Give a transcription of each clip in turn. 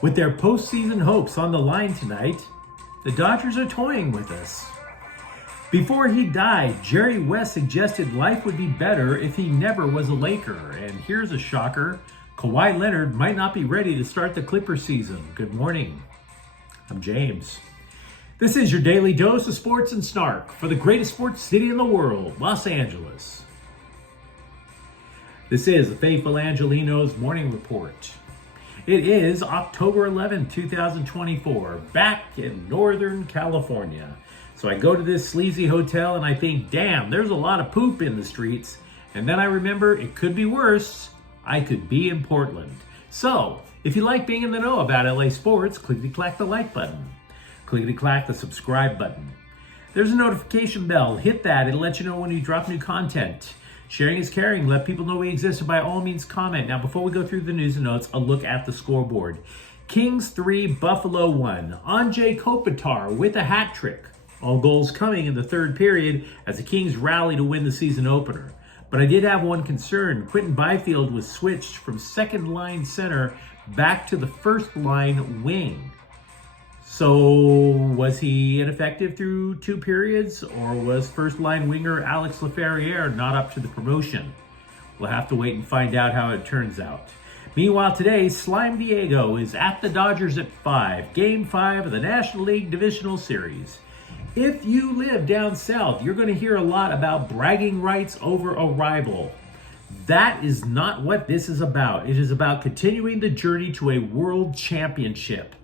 With their postseason hopes on the line tonight, the Dodgers are toying with us. Before he died, Jerry West suggested life would be better if he never was a Laker. And here's a shocker. Kawhi Leonard might not be ready to start the Clippers season. Good morning. I'm James. This is your daily dose of sports and snark for the greatest sports city in the world, Los Angeles. This is the Faithful Angelenos Morning Report. It is October 11, 2024, back in Northern California. So I go to this sleazy hotel and I think, damn, there's a lot of poop in the streets. And then I remember it could be worse. I could be in Portland. So if you like being in the know about LA sports, clickety-clack the like button. Clickety-clack the subscribe button. There's a notification bell. Hit that. It'll let you know when we drop new content. Sharing is caring. Let people know we exist, and by all means comment. Now, before we go through the news and notes, a look at the scoreboard. Kings 3, Buffalo 1. Anze Kopitar with a hat trick. All goals coming in the third period as the Kings rally to win the season opener. But I did have one concern. Quentin Byfield was switched from second line center back to the first line wing. So was he ineffective through two periods, or was first line winger Alex Laferriere not up to the promotion? We'll have to wait and find out how it turns out. Meanwhile today, Slime Diego is at the Dodgers at 5, Game 5 of the National League Divisional Series. If you live down south, you're going to hear a lot about bragging rights over a rival. That is not what this is about. It is about continuing the journey to a world championship.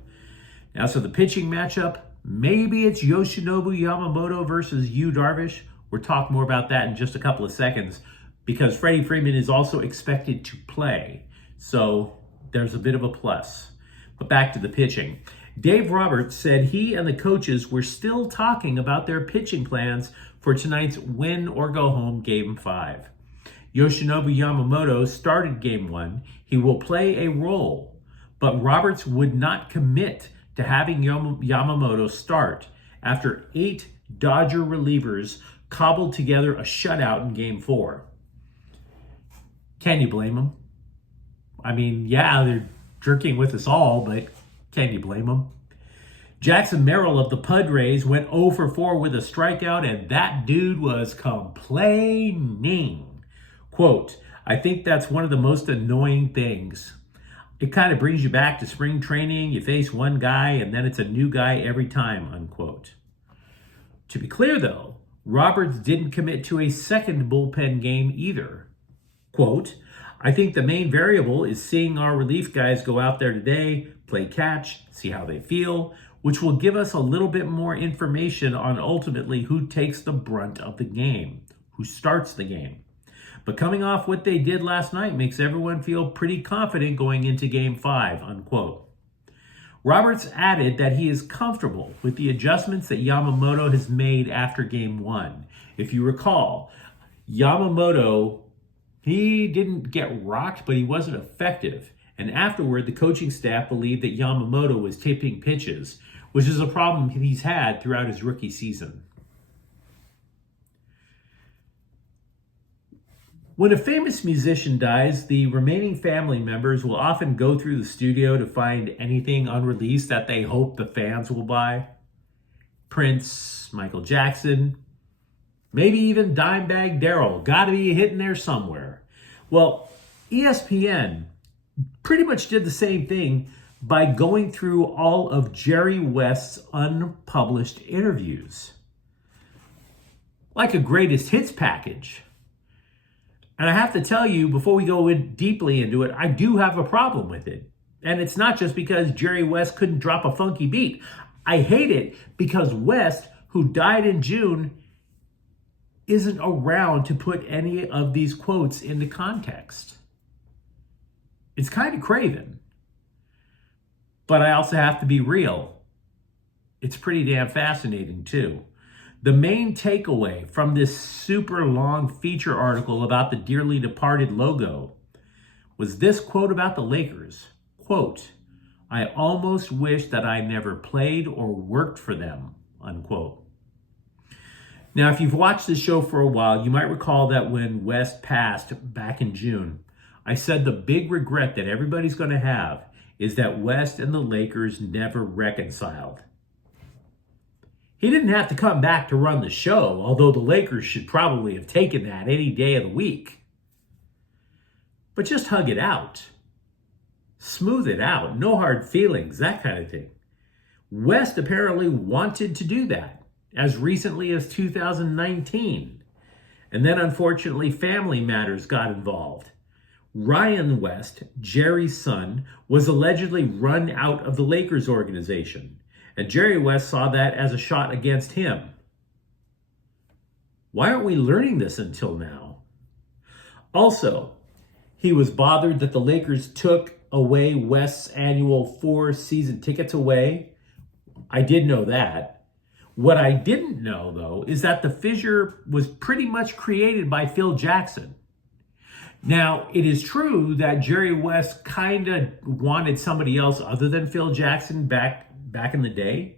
Now, so the pitching matchup, maybe it's Yoshinobu Yamamoto versus Yu Darvish. We'll talk more about that in just a couple of seconds because Freddie Freeman is also expected to play. So there's a bit of a plus. But back to the pitching. Dave Roberts said he and the coaches were still talking about their pitching plans for tonight's win or go home Game 5. Yoshinobu Yamamoto started Game 1. He will play a role, but Roberts would not commit to having Yamamoto start after 8 Dodger relievers cobbled together a shutout in Game 4. Can you blame them? I mean, yeah, they're jerking with us all, but can you blame them? Jackson Merrill of the Padres went 0 for 4 with a strikeout, and that dude was complaining. Quote, I think that's one of the most annoying things. It kind of brings you back to spring training. You face one guy and then it's a new guy every time, unquote. To be clear, though, Roberts didn't commit to a second bullpen game either. Quote, I think the main variable is seeing our relief guys go out there today, play catch, see how they feel, which will give us a little bit more information on ultimately who takes the brunt of the game, who starts the game. But coming off what they did last night makes everyone feel pretty confident going into Game 5, unquote. Roberts added that he is comfortable with the adjustments that Yamamoto has made after Game 1. If you recall, Yamamoto, he didn't get rocked, but he wasn't effective. And afterward, the coaching staff believed that Yamamoto was tipping pitches, which is a problem he's had throughout his rookie season. When a famous musician dies, the remaining family members will often go through the studio to find anything unreleased that they hope the fans will buy. Prince, Michael Jackson, maybe even Dimebag Darrell. Got to be hitting there somewhere. Well, ESPN pretty much did the same thing by going through all of Jerry West's unpublished interviews. Like a greatest hits package. And I have to tell you, before we go in deeply into it, I do have a problem with it. And it's not just because Jerry West couldn't drop a funky beat. I hate it because West, who died in June, isn't around to put any of these quotes into context. It's kind of craven. But I also have to be real. It's pretty damn fascinating, too. The main takeaway from this super long feature article about the dearly departed logo was this quote about the Lakers. Quote, I almost wish that I never played or worked for them, unquote. Now, if you've watched this show for a while, you might recall that when West passed back in June, I said the big regret that everybody's going to have is that West and the Lakers never reconciled. He didn't have to come back to run the show, although the Lakers should probably have taken that any day of the week. But just hug it out. Smooth it out. No hard feelings, that kind of thing. West apparently wanted to do that as recently as 2019. And then unfortunately, family matters got involved. Ryan West, Jerry's son, was allegedly run out of the Lakers organization. And Jerry West saw that as a shot against him. Why aren't we learning this until now? Also, he was bothered that the Lakers took away West's annual 4 season tickets away. I did know that. What I didn't know, though, is that the fissure was pretty much created by Phil Jackson. Now, it is true that Jerry West kind of wanted somebody else other than Phil Jackson back in the day.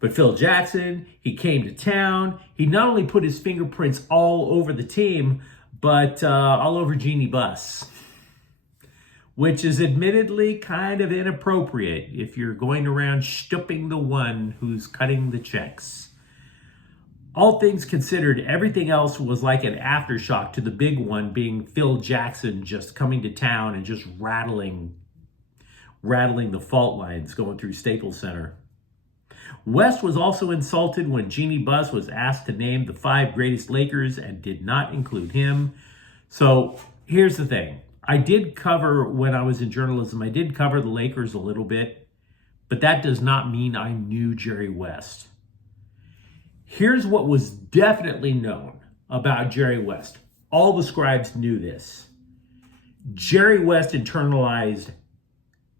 But Phil Jackson, he came to town. He not only put his fingerprints all over the team, but all over Jeannie Buss, which is admittedly kind of inappropriate if you're going around stooping the one who's cutting the checks. All things considered, everything else was like an aftershock to the big one being Phil Jackson just coming to town and just rattling the fault lines going through Staples Center. West was also insulted when Jeannie Buss was asked to name the 5 greatest Lakers and did not include him. So here's the thing. I did cover, when I was in journalism, I did cover the Lakers a little bit, but that does not mean I knew Jerry West. Here's what was definitely known about Jerry West. All the scribes knew this. Jerry West internalized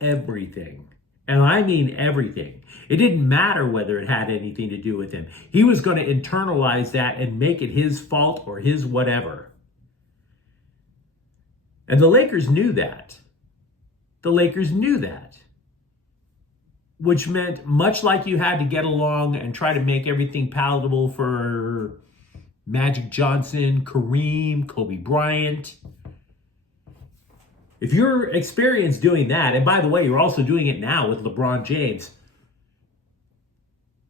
everything. And I mean everything. It didn't matter whether it had anything to do with him. He was going to internalize that and make it his fault or his whatever. And the Lakers knew that. The Lakers knew that. Which meant, much like you had to get along and try to make everything palatable for Magic Johnson, Kareem, Kobe Bryant. If you're experienced doing that, and by the way, you're also doing it now with LeBron James,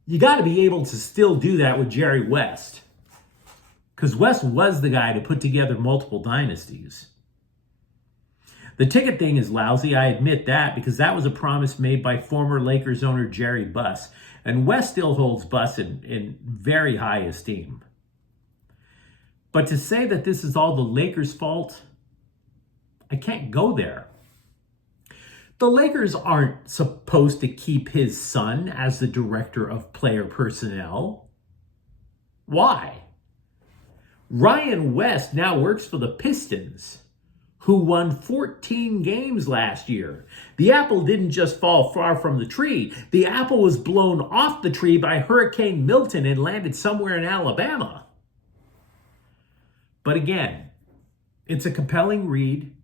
you got to be able to still do that with Jerry West. Because West was the guy to put together multiple dynasties. The ticket thing is lousy, I admit that, because that was a promise made by former Lakers owner Jerry Buss. And West still holds Buss in very high esteem. But to say that this is all the Lakers' fault, I can't go there. The Lakers aren't supposed to keep his son as the director of player personnel. Why? Ryan West now works for the Pistons, who won 14 games last year. The apple didn't just fall far from the tree. The apple was blown off the tree by Hurricane Milton and landed somewhere in Alabama. But again, it's a compelling read,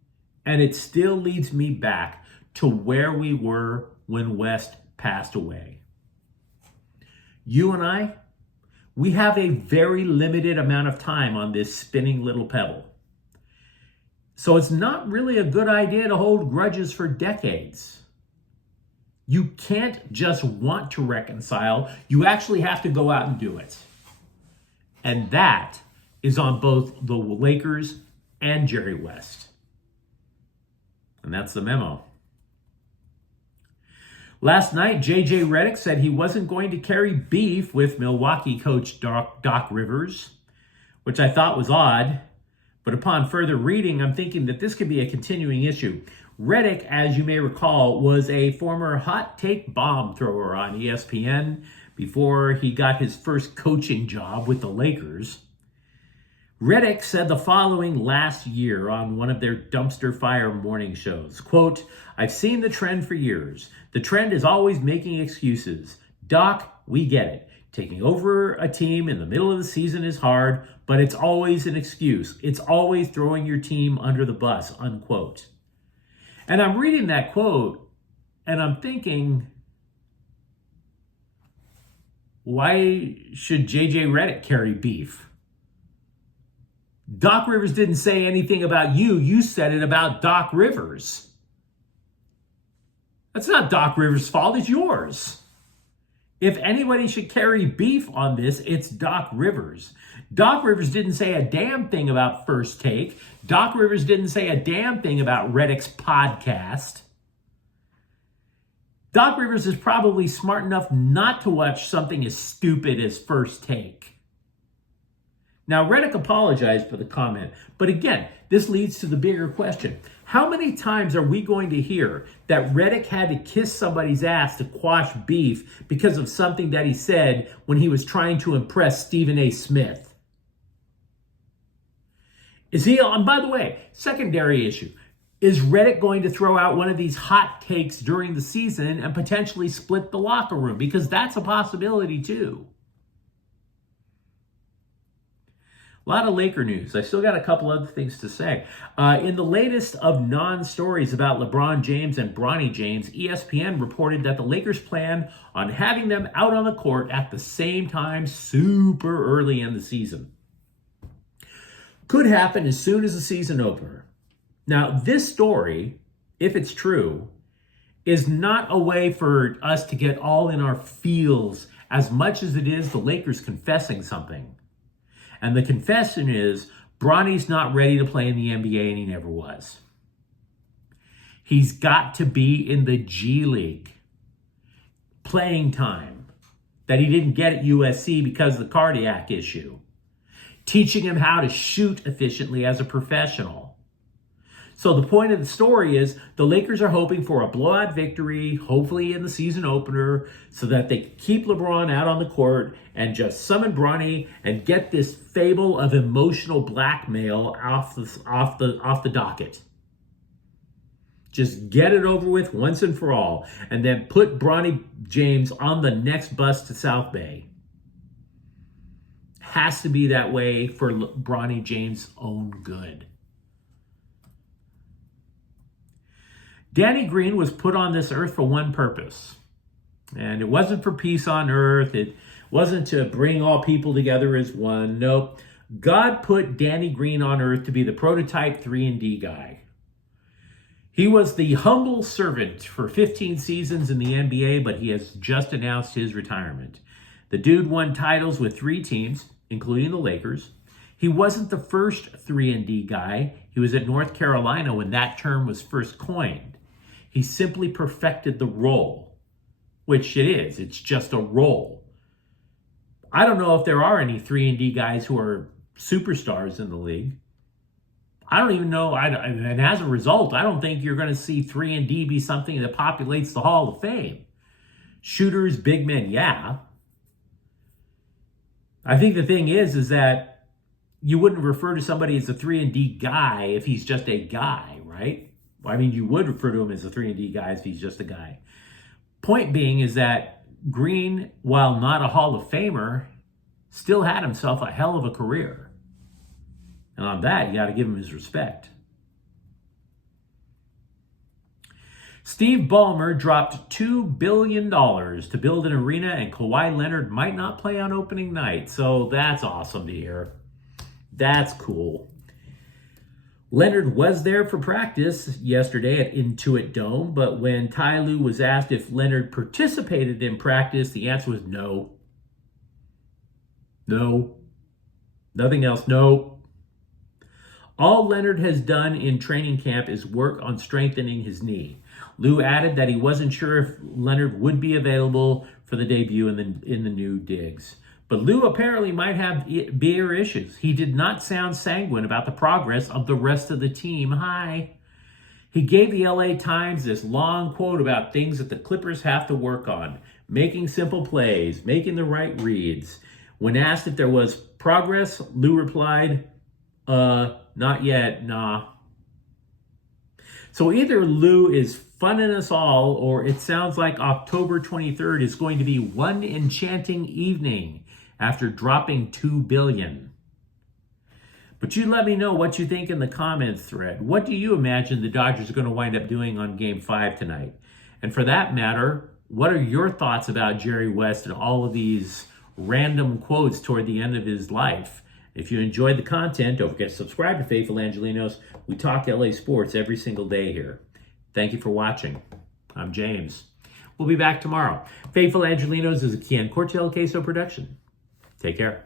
and it still leads me back to where we were when West passed away. You and I, we have a very limited amount of time on this spinning little pebble. So it's not really a good idea to hold grudges for decades. You can't just want to reconcile. You actually have to go out and do it. And that is on both the Lakers and Jerry West. And that's the memo. Last night, J.J. Redick said he wasn't going to carry beef with Milwaukee coach Doc Rivers, which I thought was odd. But upon further reading, I'm thinking that this could be a continuing issue. Redick, as you may recall, was a former hot take bomb thrower on ESPN before he got his first coaching job with the Lakers. Redick said the following last year on one of their dumpster fire morning shows, quote, "I've seen the trend for years. The trend is always making excuses. Doc, we get it. Taking over a team in the middle of the season is hard, but it's always an excuse. It's always throwing your team under the bus," unquote. And I'm reading that quote, and I'm thinking, why should J.J. Redick carry beef? Doc Rivers didn't say anything about you. You said it about Doc Rivers. That's not Doc Rivers' fault, it's yours. If anybody should carry beef on this, it's Doc Rivers. Doc Rivers didn't say a damn thing about First Take. Doc Rivers didn't say a damn thing about Reddick's podcast. Doc Rivers is probably smart enough not to watch something as stupid as First Take. Now, Reddick apologized for the comment, but again, this leads to the bigger question. How many times are we going to hear that Reddick had to kiss somebody's ass to quash beef because of something that he said when he was trying to impress Stephen A. Smith? Is he, and by the way, secondary issue, is Reddick going to throw out one of these hot takes during the season and potentially split the locker room? Because that's a possibility too. A lot of Laker news. I still got a couple other things to say. In the latest of non-stories about LeBron James and Bronny James, ESPN reported that the Lakers plan on having them out on the court at the same time super early in the season. Could happen as soon as the season opener. Now, this story, if it's true, is not a way for us to get all in our feels as much as it is the Lakers confessing something. And the confession is, Bronny's not ready to play in the NBA, and he never was. He's got to be in the G League. Playing time that he didn't get at USC because of the cardiac issue. Teaching him how to shoot efficiently as a professional. So the point of the story is the Lakers are hoping for a blowout victory, hopefully in the season opener, so that they keep LeBron out on the court and just summon Bronny and get this fable of emotional blackmail off the docket. Just get it over with once and for all, and then put Bronny James on the next bus to South Bay. Has to be that way for Bronny James' own good. Danny Green was put on this earth for one purpose. And it wasn't for peace on earth. It wasn't to bring all people together as one. Nope. God put Danny Green on earth to be the prototype 3-and-D guy. He was the humble servant for 15 seasons in the NBA, but he has just announced his retirement. The dude won titles with 3 teams, including the Lakers. He wasn't the first 3-and-D guy. He was at North Carolina when that term was first coined. He simply perfected the role, which it is. It's just a role. I don't know if there are any 3-and-D guys who are superstars in the league. I don't even know. And as a result, I don't think you're going to see 3-and-D be something that populates the Hall of Fame. Shooters, big men, yeah. I think the thing is that you wouldn't refer to somebody as a 3-and-D guy if he's just a guy, right? I mean, you would refer to him as a 3-and-D guy if he's just a guy. Point being is that Green, while not a Hall of Famer, still had himself a hell of a career. And on that, you got to give him his respect. Steve Ballmer dropped $2 billion to build an arena, and Kawhi Leonard might not play on opening night. So that's awesome to hear. That's cool. Leonard was there for practice yesterday at Intuit Dome, but when Ty Lue was asked if Leonard participated in practice, the answer was no. No. Nothing else. No. All Leonard has done in training camp is work on strengthening his knee. Lue added that he wasn't sure if Leonard would be available for the debut in the new digs. But Lue apparently might have bigger issues. He did not sound sanguine about the progress of the rest of the team. He gave the LA Times this long quote about things that the Clippers have to work on. Making simple plays, making the right reads. When asked if there was progress, Lue replied, not yet, nah. So either Lue is funning us all, or it sounds like October 23rd is going to be one enchanting evening after dropping $2 billion. But you let me know what you think in the comments thread. What do you imagine the Dodgers are going to wind up doing on Game 5 tonight? And for that matter, what are your thoughts about Jerry West and all of these random quotes toward the end of his life? If you enjoyed the content, don't forget to subscribe to Faithful Angelenos. We talk LA sports every single day here. Thank you for watching. I'm James. We'll be back tomorrow. Faithful Angelenos is a Kian Cortel Queso production. Take care.